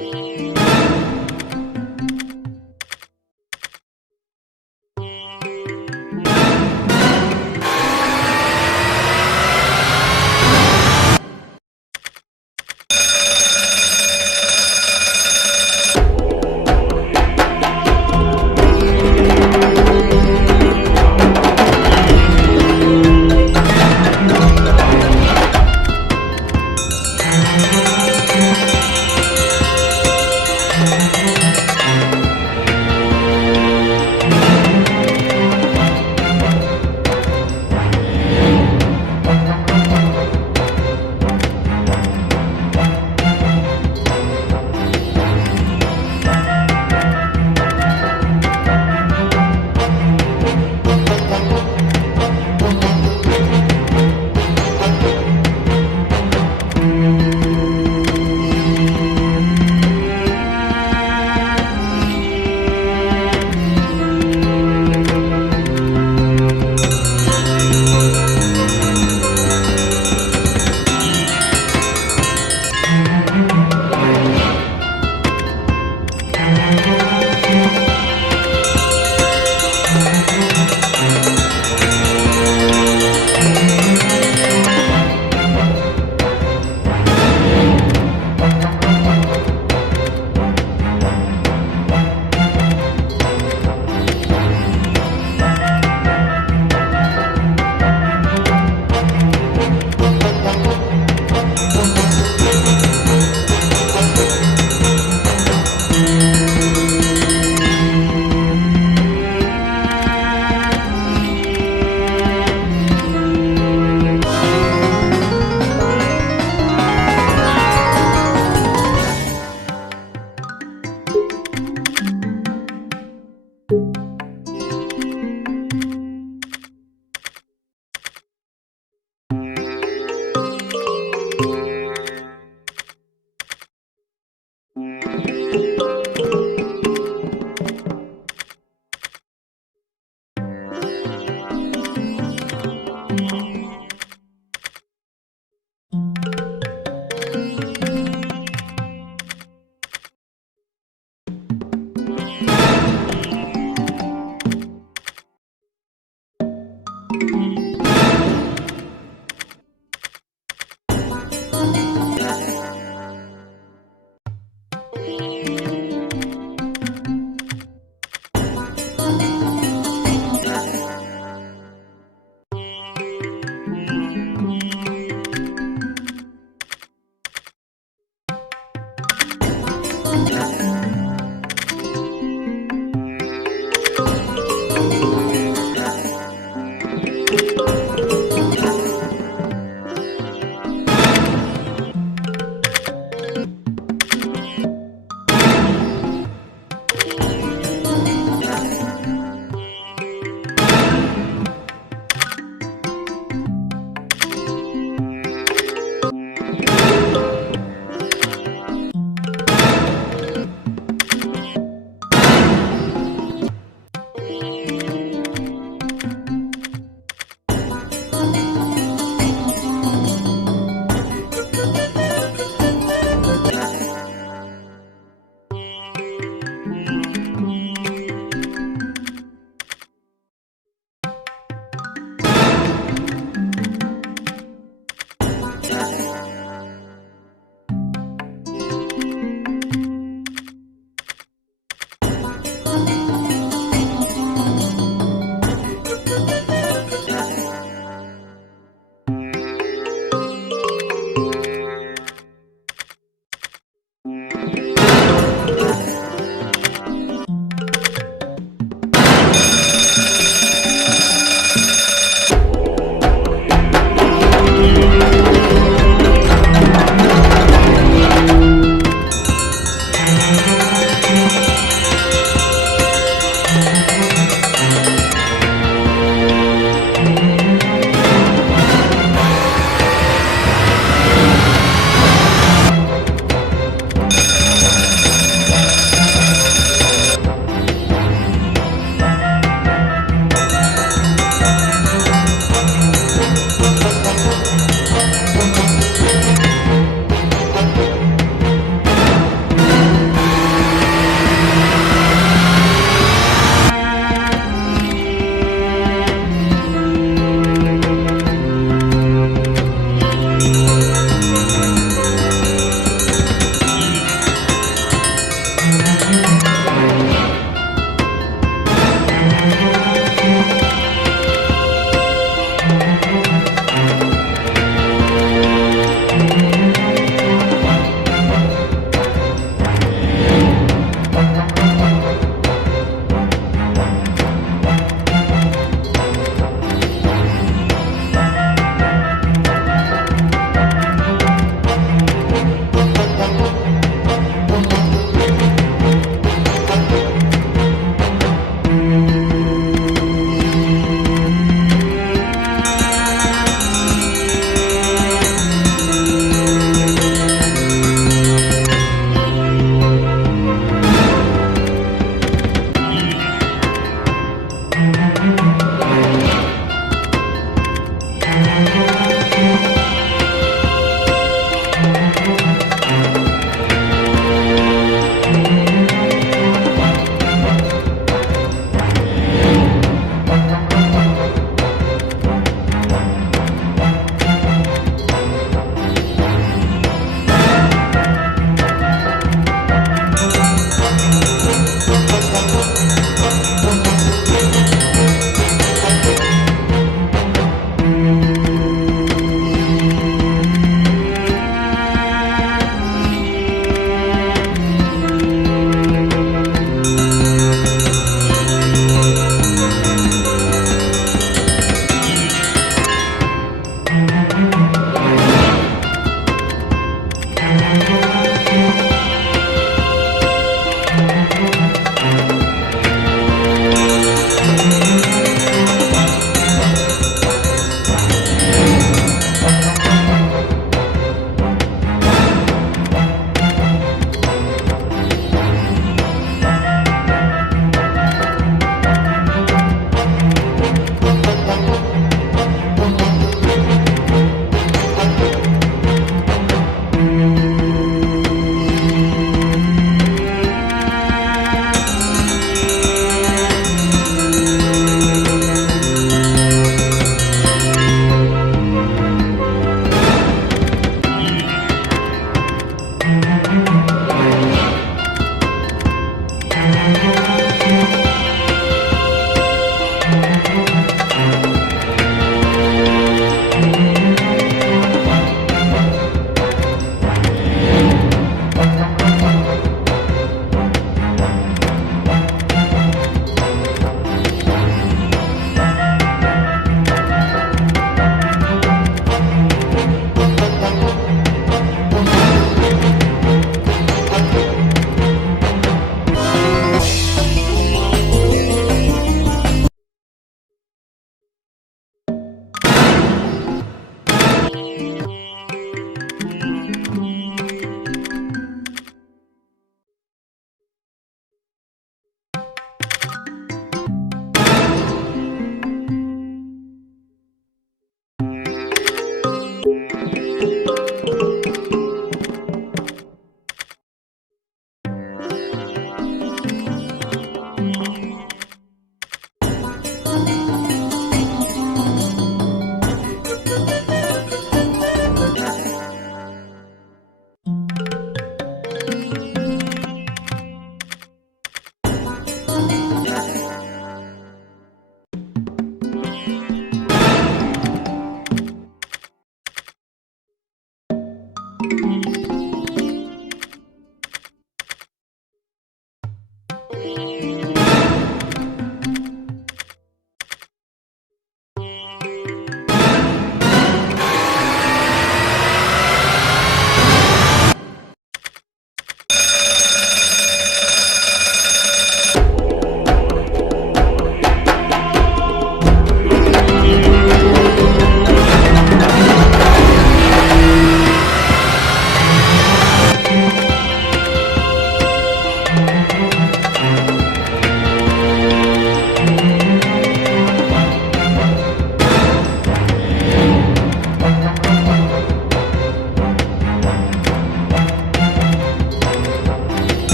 Bye. Música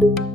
you